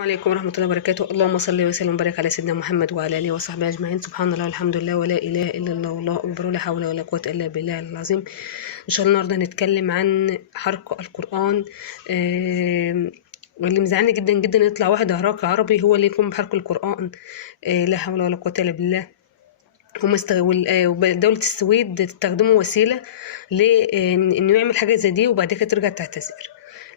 السلام عليكم ورحمة الله وبركاته. اللهم صل وسلم وبارك على سيدنا محمد وعلى آله وصحبه أجمعين. سبحان الله والحمد لله ولا إله إلا الله والله أكبر ولا حول ولا قوة إلا بالله العظيم. إن شاء الله النهارده هنتكلم عن حرق القرآن. واللي مزعلني جدا جدا يطلع واحد عراقي عربي هو اللي يقوم بحرق القرآن. لا حول ولا قوة إلا بالله. دولة السويد تستخدمه وسيلة لإنه يعمل حاجة زي دي وبعد كده ترجع تعتذر.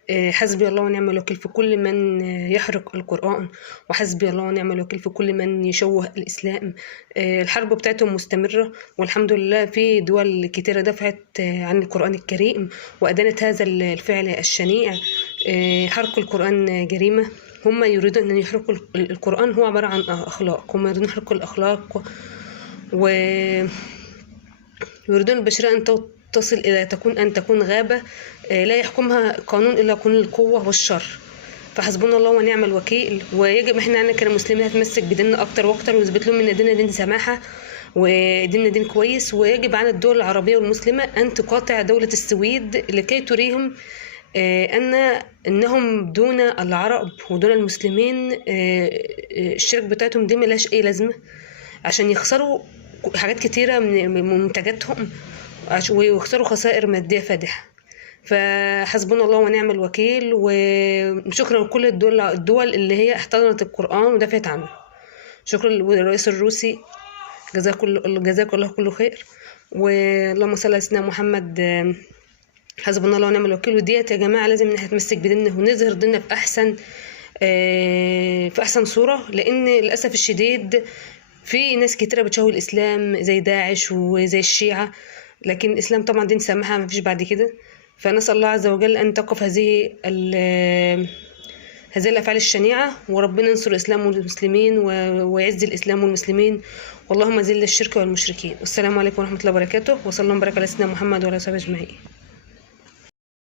حسبي الله ونعم الوكيل في كل من يحرق القرآن، وحسبي الله ونعم الوكيل في كل من يشوه الإسلام. الحرب بتاعتهم مستمرة، والحمد لله في دول كتيرة دفعت عن القرآن الكريم وأدانت هذا الفعل الشنيع. حرق القرآن جريمة. هم يريدون أن يحرقوا القرآن، هو عبارة عن أخلاق. هم يريدون يحرقوا الأخلاق ويريدون البشرية أن تصل إلى أن تكون غابة لا يحكمها قانون إلا قانون القوة والشر. فحسبنا الله ونعم الوكيل. ويجب احنا كمسلمين نتمسك بديننا أكتر وأكتر ونثبت لهم إن ديننا دين سماحة وديننا دين كويس. ويجب على الدول العربية والمسلمة أن تقاطع دولة السويد لكي تريهم إنهم دون العرب ودون المسلمين الشرك بتاعتهم دي ملهاش أي لازمة، عشان يخسروا حاجات كتيرة من منتجاتهم ويخسروا خسائر مادية فادحة. فحسبنا الله ونعم الوكيل. وشكرا لكل الدول اللي هي احتضنت القرآن ودافعت عنه. شكرا للرئيس الروسي، جزاك الله كل خير. واللهم صل على سيدنا محمد. حسبنا الله ونعم الوكيل. وديت يا جماعة لازم نتمسك بديننا ونظهر ديننا في أحسن صورة، لأن للأسف الشديد في ناس كتيرة بتشوه الإسلام زي داعش وزي الشيعة، لكن الإسلام طبعا دين سماحة مفيش بعد كده. فنسأل الله عز وجل أن تقف هذه الأفعال الشنيعة، وربنا ينصر الإسلام والمسلمين ويعز الإسلام والمسلمين، واللهم ذل الشرك والمشركين. والسلام عليكم ورحمة الله وبركاته، وصلى الله وبارك على سيدنا محمد وعلى آله وصحبه أجمعين.